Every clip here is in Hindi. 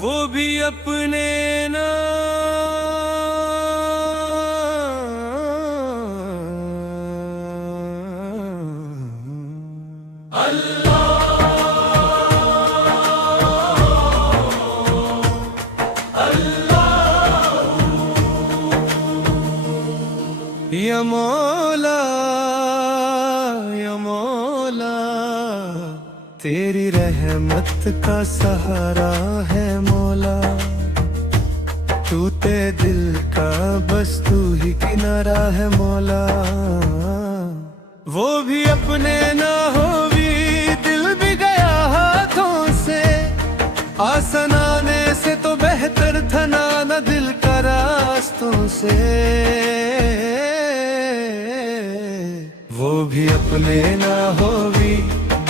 वो भी अपने ना या मौला या मौला, तेरी रहमत का सहारा है मौला। टूटे दिल का बस तू ही किनारा है मौला। वो भी अपने ना हो भी दिल भी गया हाथों से। आसन आने से तो बेहतर था ना दिल का रास्तों से। वो भी अपने ना हो भी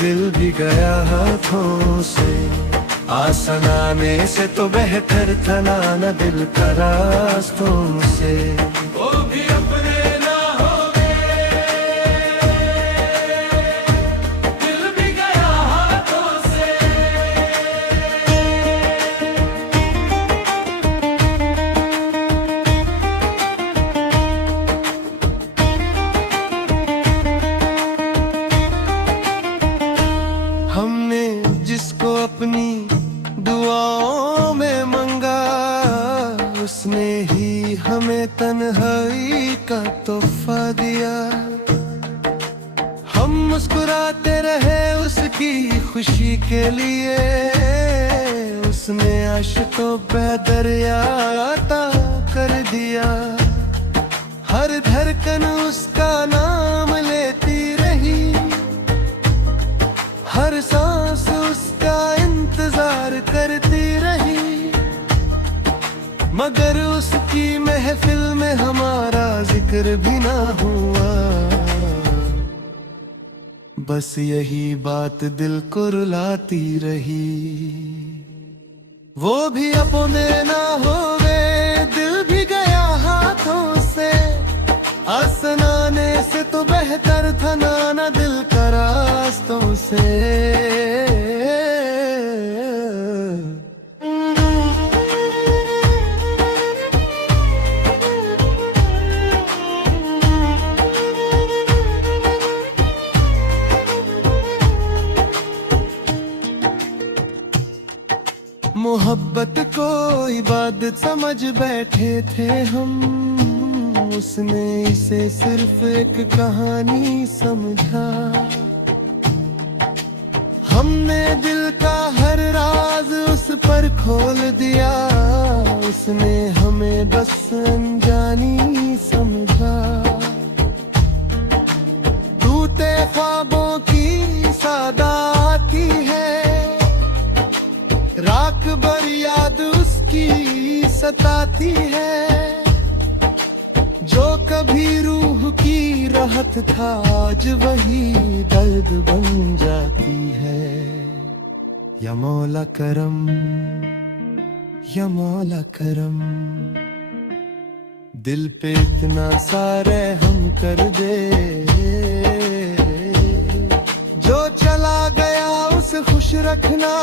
दिल भी गया हाथों से। आसन आने से तो बेहतर था ना दिल का रास्तों से। वो भी अपने ना हो दिल भी गया हाथों से। हमने जिसको अपनी दुआओं में मंगा, उसने ही हमें तन्हाई का तोहफा दिया। हम मुस्कुराते रहे उसकी खुशी के लिए। उसने आशिकों पे दरिया अता कर दिया। हर धड़कन उसका नाम लेती रही। हर सांस उसका इंतजार करती रही। मगर उसकी महफिल में हमारा जिक्र भी ना हुआ। बस यही बात दिल को रुलाती रही। वो भी अपने ना हो गए दिल भी गया हाथों से। आसन आने से तो बेहतर था ना दिल का रास्तों से। मोहब्बत को इबादत समझ बैठे थे हम। उसने इसे सिर्फ एक कहानी समझा। हमने दिल का हर राज उस पर खोल दिया। उसने हमें बस अनजानी समझा। टूटे ख्वाबों की सादा आती है। राख भर याद उसकी सताती है। जो कभी रूह की राहत था आज वही दर्द बन जाती है। या मौला करम या मौला करम, दिल पे इतना सारे हम कर दे। जो चला गया उसे खुश रखना।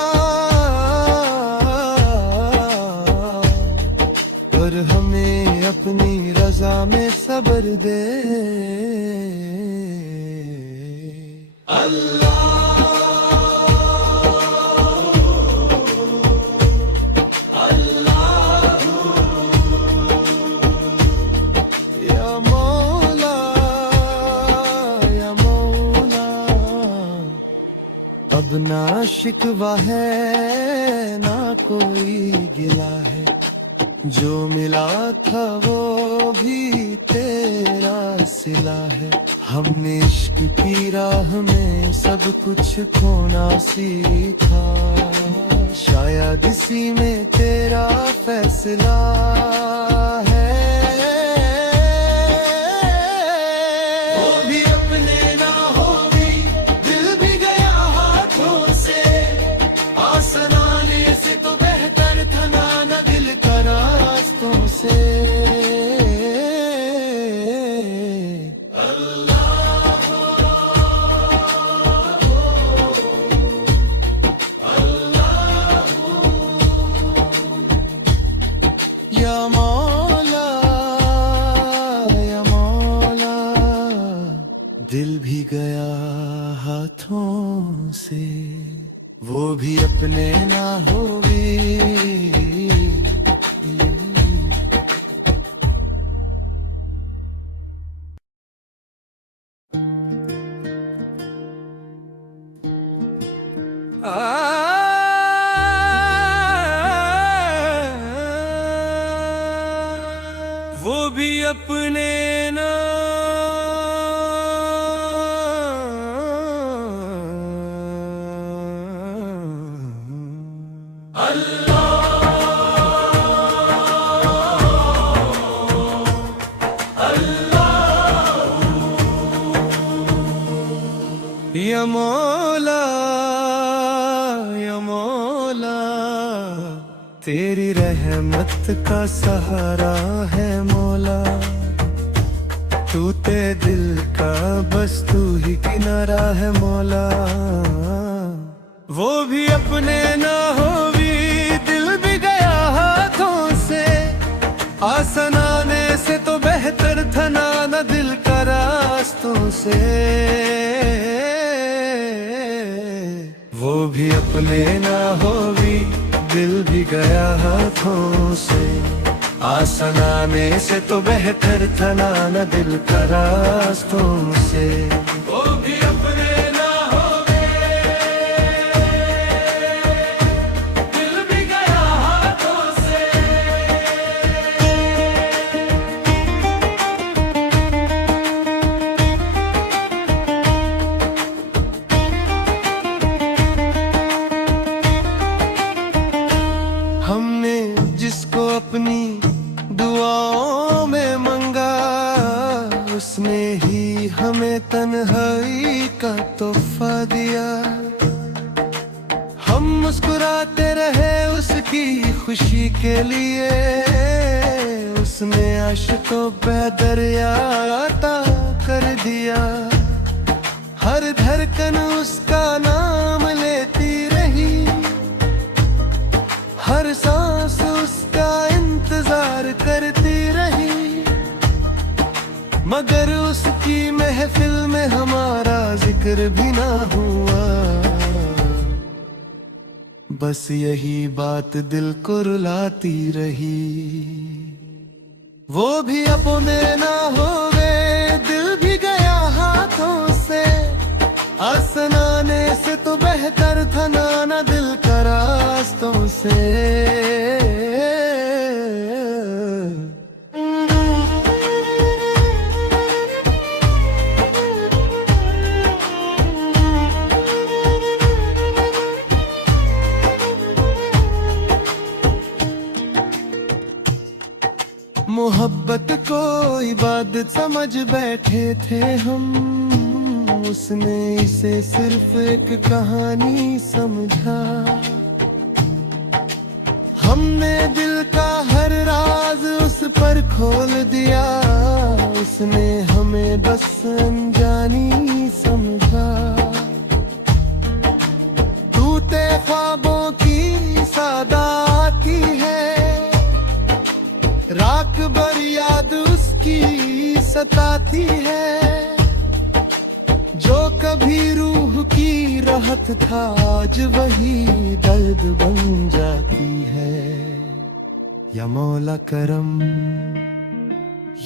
और हमें अपनी रजा में सब्र दे। अल्लाह अब ना शिकवा है ना कोई गिला है। जो मिला था वो भी तेरा सिला है। हमने इश्क की राह में सब कुछ खोना सीखा। शायद इसी में तेरा फैसला है। या मौला या मौला, दिल भी गया हाथों से, वो भी अपने ना होवे। वो भी अपने ना या मौला या मौला, तेरी रहमत का सहारा है मौला। टूटे दिल का बस तू ही किनारा है मौला। वो भी अपने ना होवी, दिल भी गया हाथों से। आसन आने से तो बेहतर था ना दिल का रास्तों से। वो भी अपने ना होवी, दिल भी गया हाथों से। आसन आने से तो बेहतर था ना दिल का रास्तों से। वो भी अपने ना होवे, दिल भी गया हाथों से। हमने जिसको अपनी दुआओं में मंगा, उसने ही हमें तन्हाई का तोहफा दिया। हम मुस्कुराते रहे उसकी खुशी के लिए। उसने आशिकों पे दरिया अता कर दिया। हर धड़कन उसका नाम लेती रही, हर सांस उसका इंतजार करती रही। मगर उसकी महफिल में हमारा जिक्र भी ना हुआ। बस यही बात दिल को रुलाती रही। वो भी अपने ना होवे, दिल भी गया हाथों से। आसन आने से तो बेहतर था ना दिल का रास्तों से। मोहब्बत को इबादत समझ बैठे थे हम। उसने इसे सिर्फ एक कहानी समझा। हमने दिल का हर राज उस पर खोल दिया। उसने हमें बस अनजानी समझा। टूटे ख्वाबों की सादा आती है, रात भर याद उसकी सताती है। जो कभी रूह की राहत था, आज वही दर्द बन जाती है। या मौला करम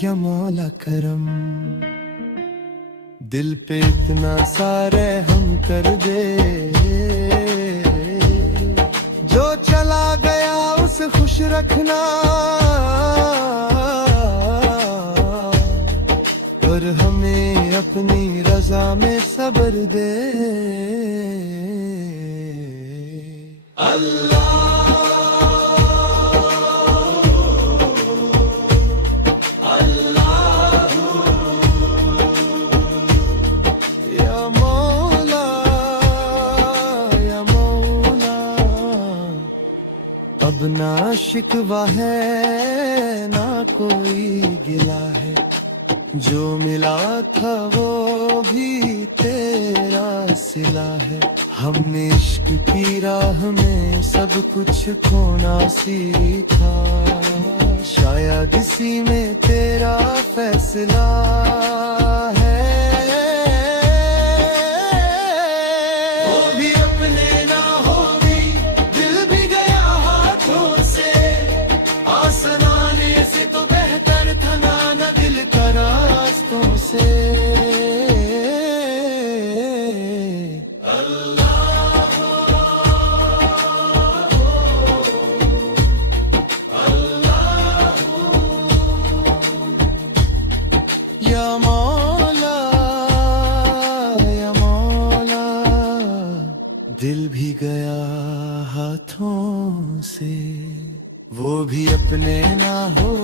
या मौला करम, दिल पे इतना सारे हम कर दे। जो चला गया उसे खुश रखना, और हमें अपनी रजा में सब्र दे। अल्लाह अल्लाह या मौला या मौला। अब ना शिकवा है ना कोई गिला है। जो मिला था वो भी तेरा सिला है। हमने इश्क की राह में सब कुछ खोना सीखा। शायद इसी में तेरा फैसला है। वो भी अपने ना होगी, दिल भी गया हाथों से, आसमाने से तो बेहतर था ना दिल का रास्तों से। या मौला या मौला, दिल भी गया हाथों से, वो भी अपने ना हो